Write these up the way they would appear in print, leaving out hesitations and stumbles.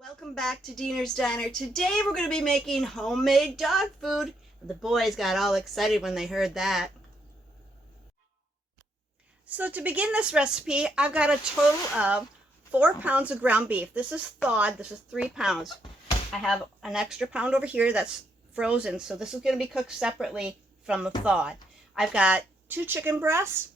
Welcome back to Diener's Diner. Today we're going to be making homemade dog food. The boys got all excited when they heard that. So to begin this recipe, I've got a total of 4 pounds of ground beef. This is thawed. This is 3 pounds. I have an extra pound over here that's frozen, so this is going to be cooked separately from the thawed. I've got 2 chicken breasts,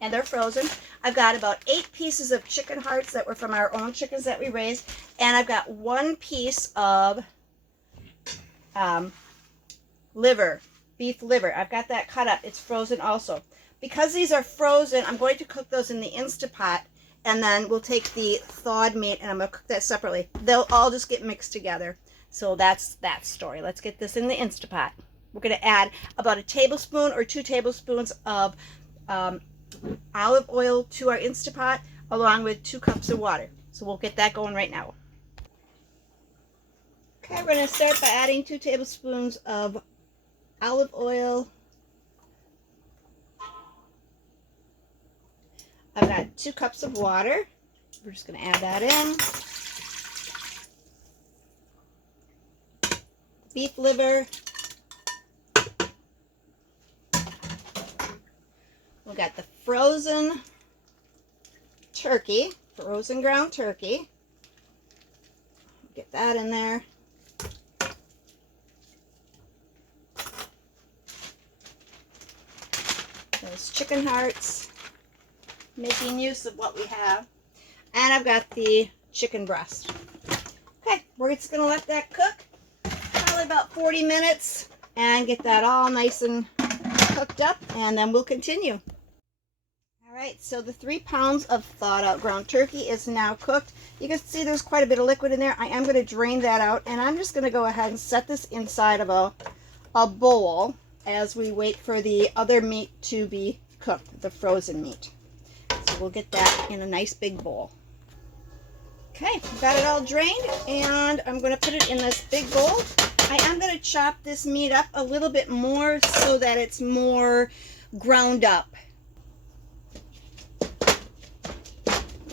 and they're frozen. I've got about 8 pieces of chicken hearts that were from our own chickens that we raised, and I've got 1 piece of liver, beef liver. I've got that cut up. It's frozen also. Because these are frozen, I'm going to cook those in the Instapot, and then we'll take the thawed meat and I'm going to cook that separately. They'll all just get mixed together. So that's that story. Let's get this in the Instapot. We're going to add about a tablespoon or 2 tablespoons of olive oil to our Instapot, along with 2 cups of water. So we'll get that going right now. Okay, we're going to start by adding 2 tablespoons of olive oil. I've got 2 cups of water. We're just going to add that in. Beef liver. We've got the frozen turkey, frozen ground turkey. Get that in there. Those chicken hearts, making use of what we have. And I've got the chicken breast. Okay, we're just going to let that cook probably about 40 minutes and get that all nice and cooked up, and then we'll continue. Alright, so the 3 pounds of thawed out ground turkey is now cooked. You can see there's quite a bit of liquid in there. I am going to drain that out, and I'm just going to go ahead and set this inside of a bowl as we wait for the other meat to be cooked, the frozen meat. So we'll get that in a nice big bowl. Okay, got it all drained, and I'm going to put it in this big bowl. I am going to chop this meat up a little bit more so that it's more ground up,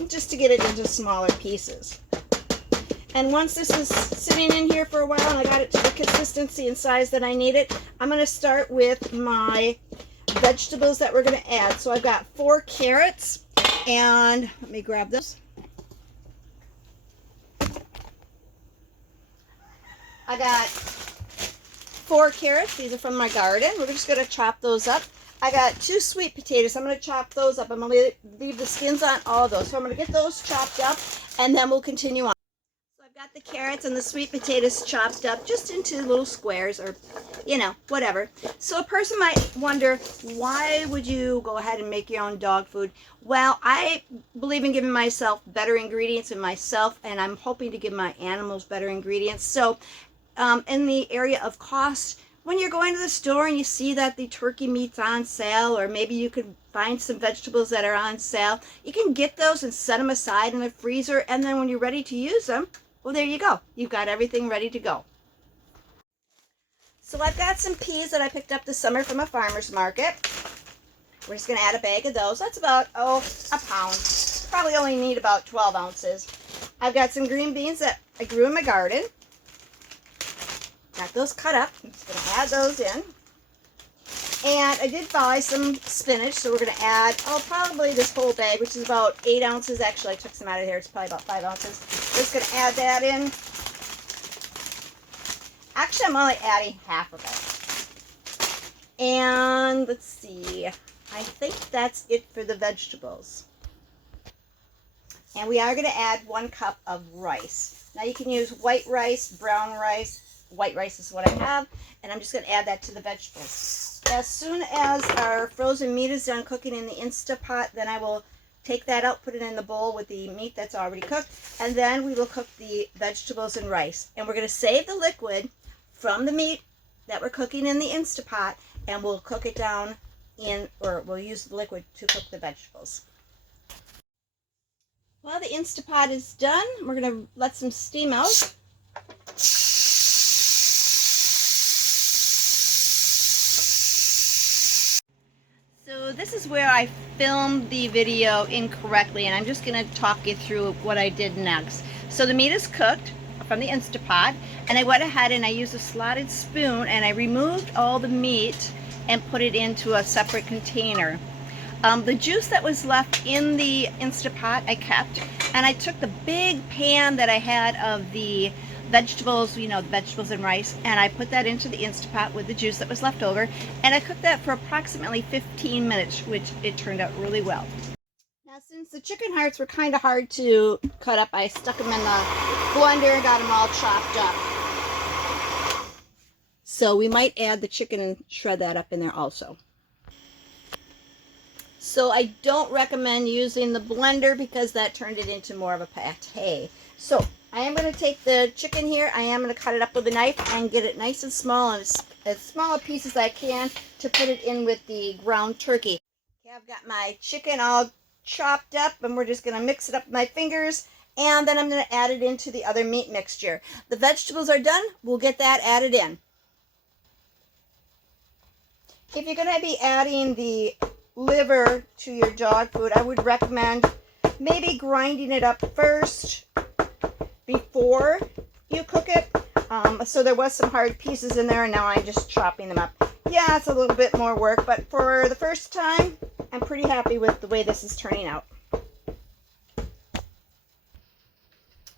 just to get it into smaller pieces. And once this is sitting in here for a while and I got it to the consistency and size that I need it, I'm going to start with my vegetables that we're going to add. So I've got 4 carrots, and let me grab those. I got 4 carrots. These are from my garden. We're just going to chop those up. I got 2 sweet potatoes. I'm going to chop those up. I'm going to leave the skins on all of those. So I'm going to get those chopped up, and then we'll continue on. So I've got the carrots and the sweet potatoes chopped up just into little squares, or, you know, whatever. So a person might wonder, why would you go ahead and make your own dog food? Well, I believe in giving myself better ingredients in myself, and I'm hoping to give my animals better ingredients. So in the area of cost, when you're going to the store and you see that the turkey meat's on sale, or maybe you could find some vegetables that are on sale, you can get those and set them aside in the freezer, and then when you're ready to use them, well, there you go. You've got everything ready to go. So I've got some peas that I picked up this summer from a farmer's market. We're just going to add a bag of those. That's about, a pound. Probably only need about 12 ounces. I've got some green beans that I grew in my garden. Got those cut up. I'm just going to add those in. And I did buy some spinach, so we're going to add, probably this whole bag, which is about 8 ounces. Actually, I took some out of here. It's probably about 5 ounces. Just going to add that in. Actually, I'm only adding half of it. And let's see. I think that's it for the vegetables. And we are going to add 1 cup of rice. Now, you can use white rice, brown rice. White rice is what I have, and I'm just going to add that to the vegetables. As soon as our frozen meat is done cooking in the Instapot, then I will take that out, put it in the bowl with the meat that's already cooked, and then we will cook the vegetables and rice. And we're going to save the liquid from the meat that we're cooking in the Instapot, and we'll cook it down or we'll use the liquid to cook the vegetables. Well, the Instapot is done. We're going to let some steam out. So this is where I filmed the video incorrectly, and I'm just going to talk you through what I did next. So the meat is cooked from the Instapot, and I went ahead and I used a slotted spoon and I removed all the meat and put it into a separate container. The juice that was left in the Instapot I kept, and I took the big pan that I had of the vegetables, you know, the vegetables and rice, and I put that into the Instapot with the juice that was left over, and I cooked that for approximately 15 minutes, which it turned out really well. Now, since the chicken hearts were kind of hard to cut up, I stuck them in the blender and got them all chopped up. So we might add the chicken and shred that up in there also. So I don't recommend using the blender because that turned it into more of a pate. So I am going to take the chicken here. I am going to cut it up with a knife and get it nice and small, and as small a piece as I can to put it in with the ground turkey. Okay, I've got my chicken all chopped up, and we're just going to mix it up with my fingers, and then I'm going to add it into the other meat mixture. The vegetables are done. We'll get that added in. If you're going to be adding the liver to your dog food, I would recommend maybe grinding it up first before you cook it. So there was some hard pieces in there, and now I'm just chopping them up. Yeah, it's a little bit more work, but for the first time, I'm pretty happy with the way this is turning out.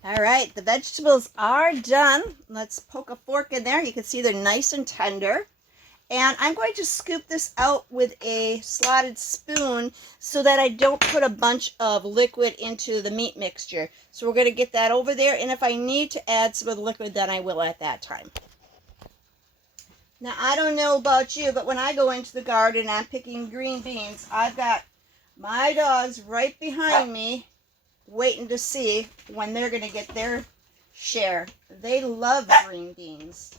All right, the vegetables are done. Let's poke a fork in there. You can see they're nice and tender. And I'm going to scoop this out with a slotted spoon so that I don't put a bunch of liquid into the meat mixture. So we're going to get that over there, and if I need to add some of the liquid, then I will at that time. Now, I don't know about you, but when I go into the garden and I'm picking green beans, I've got my dogs right behind me waiting to see when they're going to get their share. They love green beans.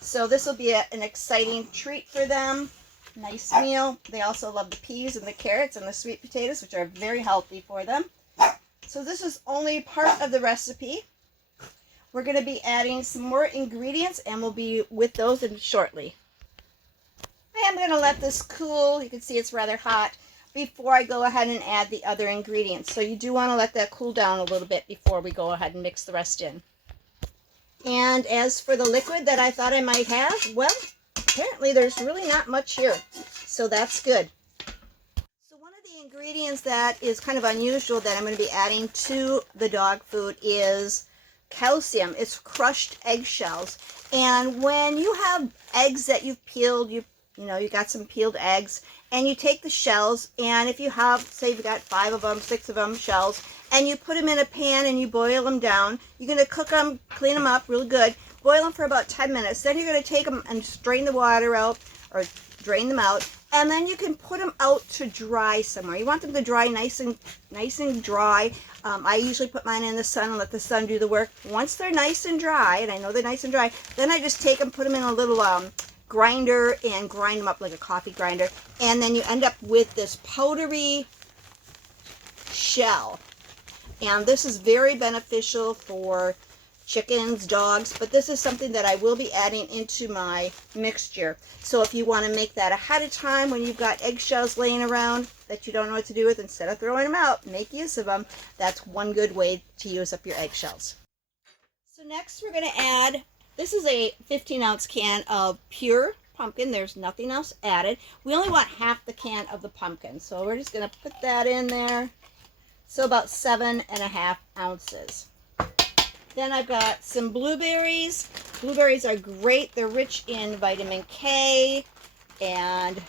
So this will be an exciting treat for them. Nice meal. They also love the peas and the carrots and the sweet potatoes, which are very healthy for them. So this is only part of the recipe. We're going to be adding some more ingredients, and we'll be with those shortly. I am going to let this cool. You can see it's rather hot before I go ahead and add the other ingredients. So you do want to let that cool down a little bit before we go ahead and mix the rest in. And as for the liquid that I thought I might have, well, apparently there's really not much here, so that's good. So one of the ingredients that is kind of unusual that I'm going to be adding to the dog food is calcium. It's crushed eggshells. And when you have eggs that you've peeled, you got some peeled eggs, and you take the shells, and if you have, say you've got 5 of them, 6 of them shells, and you put them in a pan and you boil them down, you're going to cook them, clean them up real good, boil them for about 10 minutes. Then you're going to take them and strain the water out, or drain them out, and then you can put them out to dry somewhere. You want them to dry nice and dry. I usually put mine in the sun and let the sun do the work. Once they're nice and dry, and I know they're nice and dry, then I just take them, put them in a little grinder and grind them up like a coffee grinder, and then you end up with this powdery shell. And this is very beneficial for chickens, dogs, but this is something that I will be adding into my mixture. So if you want to make that ahead of time when you've got eggshells laying around that you don't know what to do with, instead of throwing them out, make use of them. That's one good way to use up your eggshells. So next we're going to add, this is a 15-ounce can of pure pumpkin. There's nothing else added. We only want half the can of the pumpkin, so we're just going to put that in there. So about 7.5 ounces. Then I've got some blueberries. Blueberries are great. They're rich in vitamin K and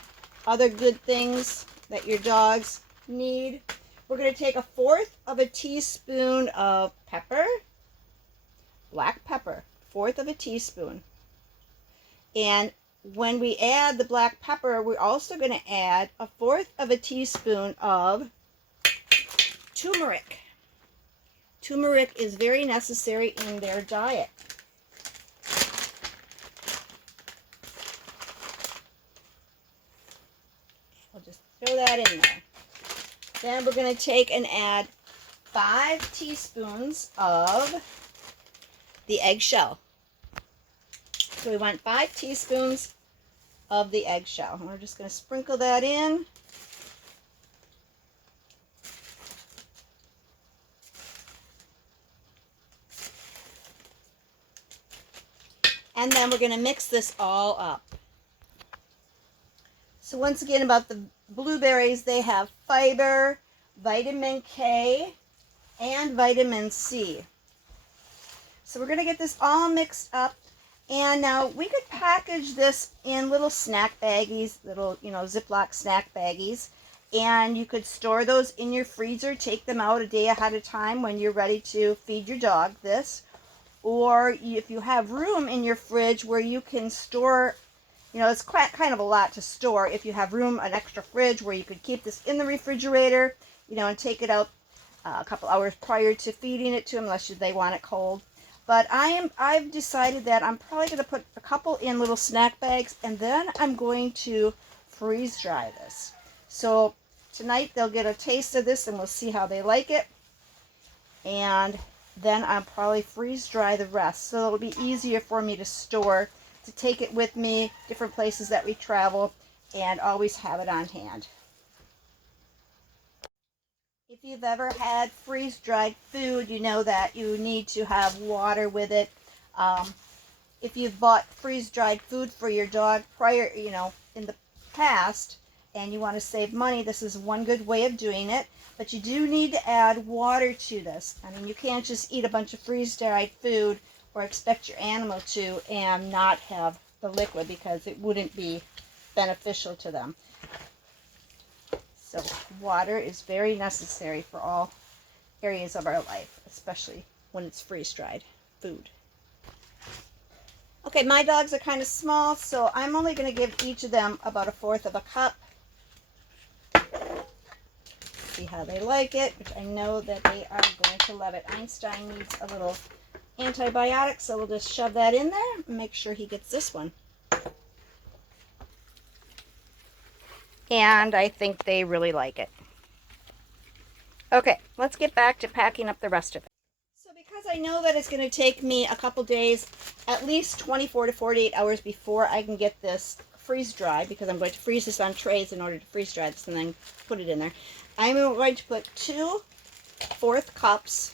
other good things that your dogs need. We're going to take 1/4 teaspoon of pepper, black pepper, 1/4 teaspoon. And when we add the black pepper, we're also going to add 1/4 teaspoon of turmeric. Turmeric is very necessary in their diet. We'll just throw that in there. Then we're going to take and add 5 teaspoons of the eggshell. So we want 5 teaspoons of the eggshell. And we're just going to sprinkle that in. And then we're going to mix this all up. So once again, about the blueberries, they have fiber, vitamin K, and vitamin C. So we're going to get this all mixed up. And now we could package this in little snack baggies, little, Ziploc snack baggies. And you could store those in your freezer, take them out a day ahead of time when you're ready to feed your dog this. Or if you have room in your fridge where you can store, it's quite kind of a lot to store. If you have room, an extra fridge where you could keep this in the refrigerator, and take it out a couple hours prior to feeding it to them, unless they want it cold. But I've decided that I'm probably going to put a couple in little snack bags, and then I'm going to freeze dry this. So tonight they'll get a taste of this, and we'll see how they like it. And then I'll probably freeze dry the rest, so it'll be easier for me to store, to take it with me, different places that we travel, and always have it on hand. If you've ever had freeze-dried food, you know that you need to have water with it. If you've bought freeze-dried food for your dog prior, in the past, and you want to save money, this is one good way of doing it. But you do need to add water to this. I mean, you can't just eat a bunch of freeze-dried food or expect your animal to and not have the liquid, because it wouldn't be beneficial to them. So water is very necessary for all areas of our life, especially when it's freeze-dried food. Okay, my dogs are kind of small, so I'm only going to give each of them about 1/4 of a cup. See how they like it, which I know that they are going to love it. Einstein needs a little antibiotic, so we'll just shove that in there and make sure he gets this one. And I think they really like it. Okay, let's get back to packing up the rest of it. So because I know that it's going to take me a couple days, at least 24 to 48 hours before I can get this freeze dry, because I'm going to freeze this on trays in order to freeze dry this and then put it in there. I'm going to put 2 1/4 cups,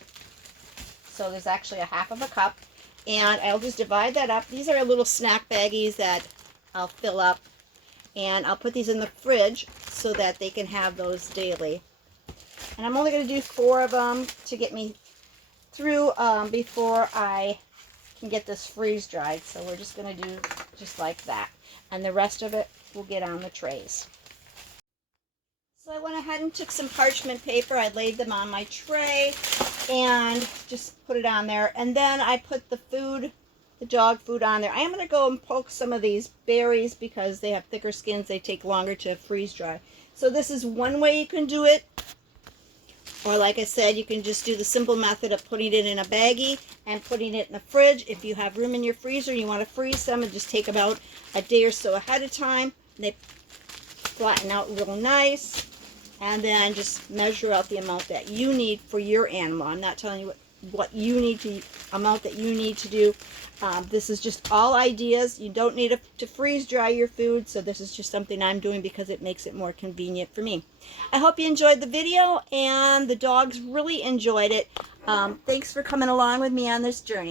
so there's actually 1/2 of a cup, and I'll just divide that up. These are little snack baggies that I'll fill up, and I'll put these in the fridge so that they can have those daily. And I'm only going to do 4 of them to get me through before I can get this freeze dried. So we're just going to do just like that, and the rest of it will get on the trays. So I went ahead and took some parchment paper. I laid them on my tray and just put it on there. And then I put the food, the dog food, on there. I am going to go and poke some of these berries because they have thicker skins. They take longer to freeze dry. So this is one way you can do it. Or like I said, you can just do the simple method of putting it in a baggie and putting it in the fridge. If you have room in your freezer and you want to freeze them, and just take about a day or so ahead of time. They flatten out real nice. And then just measure out the amount that you need for your animal. I'm not telling you what you need to, amount that you need to do. This is just all ideas. You don't need to freeze dry your food, so this is just something I'm doing because it makes it more convenient for me. I hope you enjoyed the video, and the dogs really enjoyed it. Thanks for coming along with me on this journey.